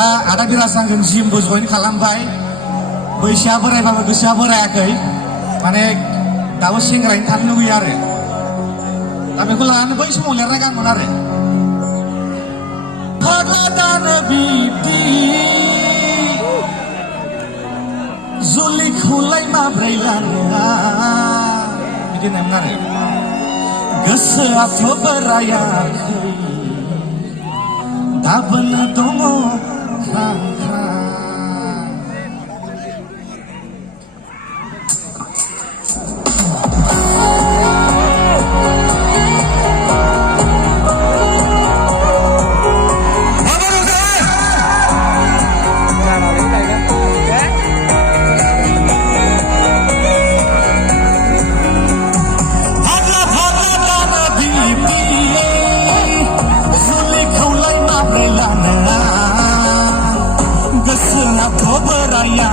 दा आदा बिरासांजों जिमबो जइन खालामबाय बैसोआ बोरायबाबो गोसोआ बोरायाखै माने दाबो सेंग्रायैनो थानो लुगैयो आरो दा बेखौ लानानै बै समाव लिरनाय गानमोन आरो फाग्ला दानो बिब्दि जुलिखौलाय माब्रै लानो बिदि होननायमोन आरो गोसोआथ' बोरायाखै दाबोनो दङ ख्रां ख्रां गोसोआथ' बोराया